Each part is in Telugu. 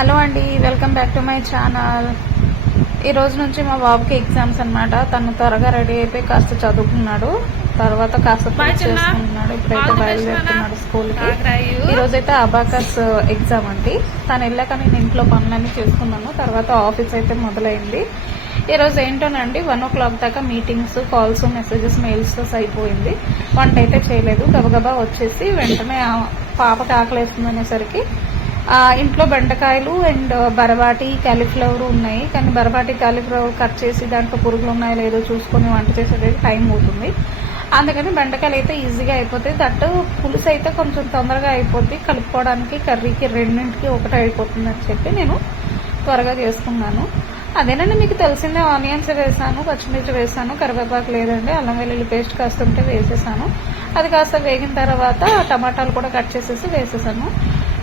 హలో అండి welcome back to my channel. ఈ రోజు నుంచి మా బాబుకి ఎగ్జామ్స్ అన్నమాట. తను త్వరగా రెడీ అయిపోయి కాస్త చదువుకున్నాడు. తర్వాత కాస్త. చేసుకుంటున్నాడు. ఇప్పుడైతే బయలుదేరుతున్నాడు. స్కూల్కి. రాయు. ఈ రోజైతే అబాకస్ ఎగ్జామ్ అండి. తను వెళ్ళాక నేను ఇంట్లో పనులన్నీ చేసుకున్నాను. తర్వాత ఆఫీస్ అయితే మొదలైంది. ఈ రోజు ఏంటోనండి వన్ ఓ క్లాక్ దాకా మీటింగ్స్ కాల్స్ మెసేజెస్ మెయిల్స్ అయిపోయింది వంట అయితే చేయలేదు. గబగబా వచ్చేసి వెంటనే ఆ పాపకి ఆకలేస్తుంది అనేసరికి ఇంట్లో బెండకాయలు అండ్ బరబాటి క్యాలీఫ్లవర్ ఉన్నాయి. కానీ బరబాటి క్యాలీఫ్లవర్ కట్ చేసి దాంట్లో పురుగులు ఉన్నాయో లేదో చూసుకొని వంట చేసేది టైం అవుతుంది అందుకని బెండకాయలు అయితే ఈజీగా అయిపోతాయి. దట్టు పులుసు అయితే కొంచెం తొందరగా అయిపోద్ది. కలుపుకోవడానికి కర్రీకి రెండింటికి ఒకటే అయిపోతుంది అని చెప్పి నేను త్వరగా చేసుకున్నాను. అదేనండి మీకు తెలిసిందే ఆనియన్స్ వేసాను పచ్చిమిర్చి వేసాను కరివేపాకు లేదండి అల్లం వెల్లుల్లి పేస్ట్ కాస్త ఉంటే వేసేసాను. అది కాస్త వేగిన తర్వాత టమాటాలు కూడా కట్ చేసేసి వేసేసాను.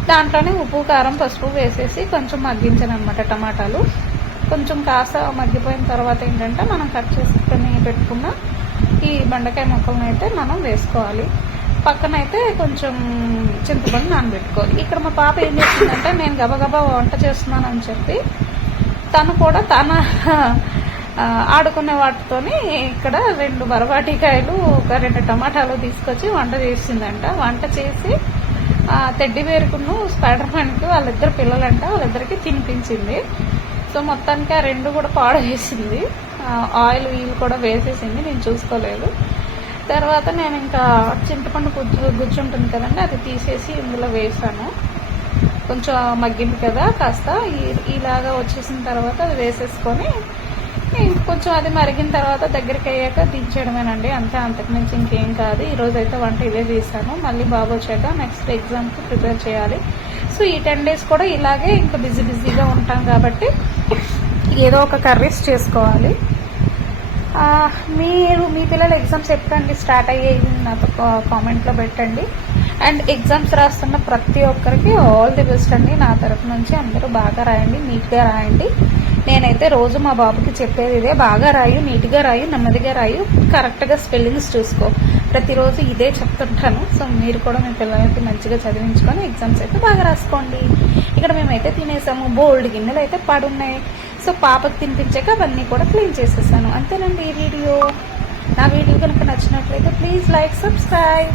దాంట్లోనే ఉప్పు కారం పసుపు వేసేసి కొంచెం మగ్గించాను అనమాట టమాటాలు. కొంచెం కాస్త మగ్గిపోయిన తర్వాత ఏంటంటే మనం కట్ చేసుకుని పెట్టుకున్న ఈ బెండకాయ ముక్కలను అయితే మనం వేసుకోవాలి. పక్కన అయితే కొంచెం చింతపండు నానబెట్టుకోవాలి. ఇక్కడ మా పాప ఏం చేసిందంటే నేను గబగబా వంట చేస్తున్నానని చెప్పి తను కూడా తన ఆడుకునే వాటితోని ఇక్కడ రెండు బరబాటికాయలు ఒక రెండు టమాటాలు తీసుకొచ్చి వంట చేసిందంట వంట చేసి తెడ్డి వేరుకును స్పైడర్ మ్యాన్కి వాళ్ళిద్దరు పిల్లలంట వాళ్ళిద్దరికి తినిపించింది. సో మొత్తానికి ఆ రెండు కూడా పాడేసింది. ఆయిల్ వీల్ కూడా వేసేసింది నేను చూసుకోలేదు. తర్వాత నేను ఇంకా చింతపండు గుజ్జు గుజ్జు ఉంటుంది కదండి అది తీసేసి ఇందులో వేసాను. కొంచెం మగ్గింది కదా కాస్త. ఈ- ఇలాగా వచ్చేసిన తర్వాత అది వేసేసుకొని కొంచెం అది మరిగిన తర్వాత దగ్గరికి అయ్యాక దించేయడమేనండి. అంతే అంతకుమించి ఇంకేం కాదు. ఈరోజు అయితే వంట ఇదే చేశాను. మళ్ళీ బాబు వచ్చాక నెక్స్ట్ ఎగ్జామ్కి ప్రిపేర్ చేయాలి. సో ఈ టెన్ డేస్ కూడా ఇలాగే ఇంకా బిజీ బిజీగా ఉంటాం కాబట్టి ఏదో ఒక కర్రీస్ చేసుకోవాలి. మీరు మీ పిల్లల ఎగ్జామ్స్ ఎప్పుడండి స్టార్ట్ అయ్యేది నాతో కామెంట్లో పెట్టండి. అండ్ ఎగ్జామ్స్ రాస్తున్న ప్రతి ఒక్కరికి ఆల్ ది బెస్ట్ అండి. నా తరపు నుంచి అందరూ బాగా రాయండి నీట్గా రాయండి. నేనైతే రోజు మా బాబుకి చెప్పేది ఇదే బాగా రాయు నీట్గా రాయు నెమ్మదిగా రాయు కరెక్ట్గా స్పెల్లింగ్స్ చూసుకో. ప్రతిరోజు ఇదే చెప్తుంటాను. సో మీరు కూడా మీ పిల్లలకి మంచిగా చదివించుకొని ఎగ్జామ్స్ అయితే బాగా రాసుకోండి. ఇక్కడ మేమైతే తినేసాము బోల్డ్ గిన్నెలు అయితే పడున్నాయి. సో పాపకు తినిపించాక అవన్నీ కూడా క్లీన్ చేసేసాను. అంతేనండి ఈ వీడియో. నా వీడియో కనుక నచ్చినట్లయితే ప్లీజ్ లైక్ సబ్స్క్రైబ్.